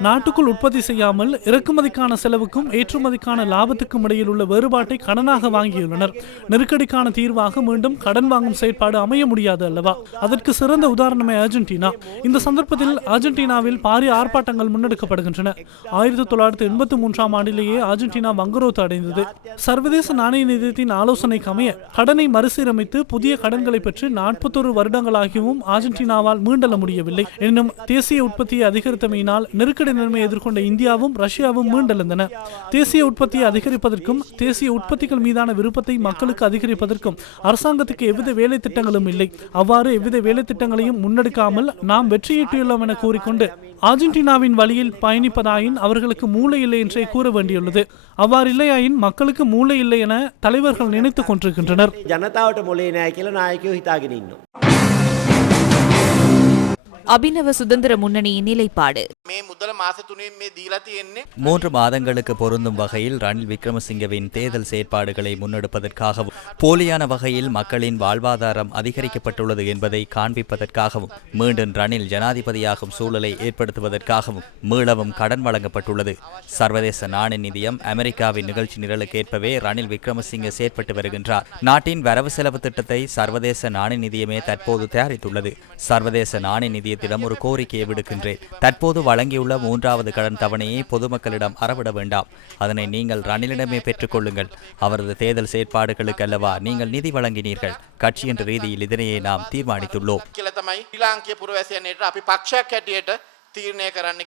நாட்டுக்குள் உற்பத்தி செய்யாமல் இறக்குமதிக்கான செலவுக்கும் ஏற்றுமதிக்கான லாபத்துக்கும் இடையில் உள்ள வேறுபாட்டை கடனாக வாங்கியுள்ளனர் நெருக்கடிக்கான தீர்வாக மீண்டும் கடன் வாங்கும் செயற்பாடு அமைய முடியாது அல்லவா அதற்கு சிறந்த உதாரணமே அர்ஜென்டினா இந்த சந்தர்ப்பத்தில் அர்ஜென்டினாவில் பாரிய ஆர்ப்பாட்டங்கள் முன்னெடுக்கப்படுகின்றன ஆயிரத்தி தொள்ளாயிரத்தி எண்பத்தி மூன்றாம் ஆண்டிலேயே அர்ஜென்டினா வங்குரோத்து அடைந்தது சர்வதேச நாணய நிதியத்தின் ஆலோசனைக்கு அமைய கடனை மறுசீரமைத்து புதிய கடன்களை பெற்று நாற்பத்தொரு வருடங்களாகியும் அர்ஜென்டினாவால் மீண்டல முடியவில்லை எனினும் தேசிய உற்பத்தியை அதிகரித்தமையினால் நெருக்கடி நிலைமை எதிர்கொண்ட இந்தியாவும் ரஷ்யாவும் மீண்டெழுந்தன. தேசிய உற்பத்தியை அதிகரிப்பதற்கும் தேசிய உற்பத்திகள் மீதான விருப்பத்தை மக்களுக்கு அதிகரிப்பதற்கும் அரசாங்கத்துக்கு எவ்வித வேலை திட்டங்களும் இல்லை. அவ்வாறு எவ்வித வேலை திட்டங்களையும் முன்னெடுக்காமல் நாம் வெற்றியீட்டியுள்ளோம் என கூறிக்கொண்டு அர்ஜென்டினாவின் வழியில் பயணிப்பதாயின் அவர்களுக்கு மூளை இல்லை என்றே கூற வேண்டியுள்ளது. அவ்வாறு இல்லையாயின் மக்களுக்கு மூளை இல்லை என தலைவர்கள் நினைத்துக் கொண்டிருக்கின்றனர். ஜனதாவோட மூளை நாய்க்கில நாய்க்கோ ஹிதாகினோ அபிநவ சுதந்திர முன்னணியின் நிலைப்பாடு. මේ මුදල මාස තුනින් මේ දීලා තියෙන්නේ மூன்று மாதங்களுக்கு பொருந்தும் வகையில் ரணில் விக்ரமசிங்கவின் தேர்தல் செயற்பாடுகளை முன்னெடுப்பதற்காகவும் போலியான வகையில் மக்களின் வாழ்வாதாரம் அதிகரிக்கப்பட்டுள்ளது என்பதை காண்பிப்பதற்காகவும் மீண்டும் ரணில் ஜனாதிபதியாகும் சூழலை ஏற்படுத்துவதற்காகவும் மீளவும் கடன் வழங்கப்பட்டுள்ளது சர்வதேச நாணய நிதியம் அமெரிக்காவின் நிகழ்ச்சி நிரலுக்கேற்பவே ரணில் விக்ரமசிங்க செயற்பட்டு வருகின்றார் நாட்டின் வரவு செலவு திட்டத்தை சர்வதேச நாணய நிதியமே தற்போது தயாரித்துள்ளது சர்வதேச நாணய நிதியத்திடம் ஒரு கோரிக்கையை விடுக்கின்றேன் தற்போது வழங்கியுள்ள மூன்றாவது கடன் தவணையை பொதுமக்களிடம் அறவிட வேண்டாம். அதனை நீங்கள் ரணிலிடமே பெற்றுக்கொள்ளுங்கள். அவரது தேர்தல் செயற்பாடுகளுக்கு அல்லவா நீங்கள் நிதி வழங்கினீர்கள். கட்சி என்ற ரீதியில் இதனையே நாம் தீர்மானித்துள்ளோம். தீர்ணய கரண்டி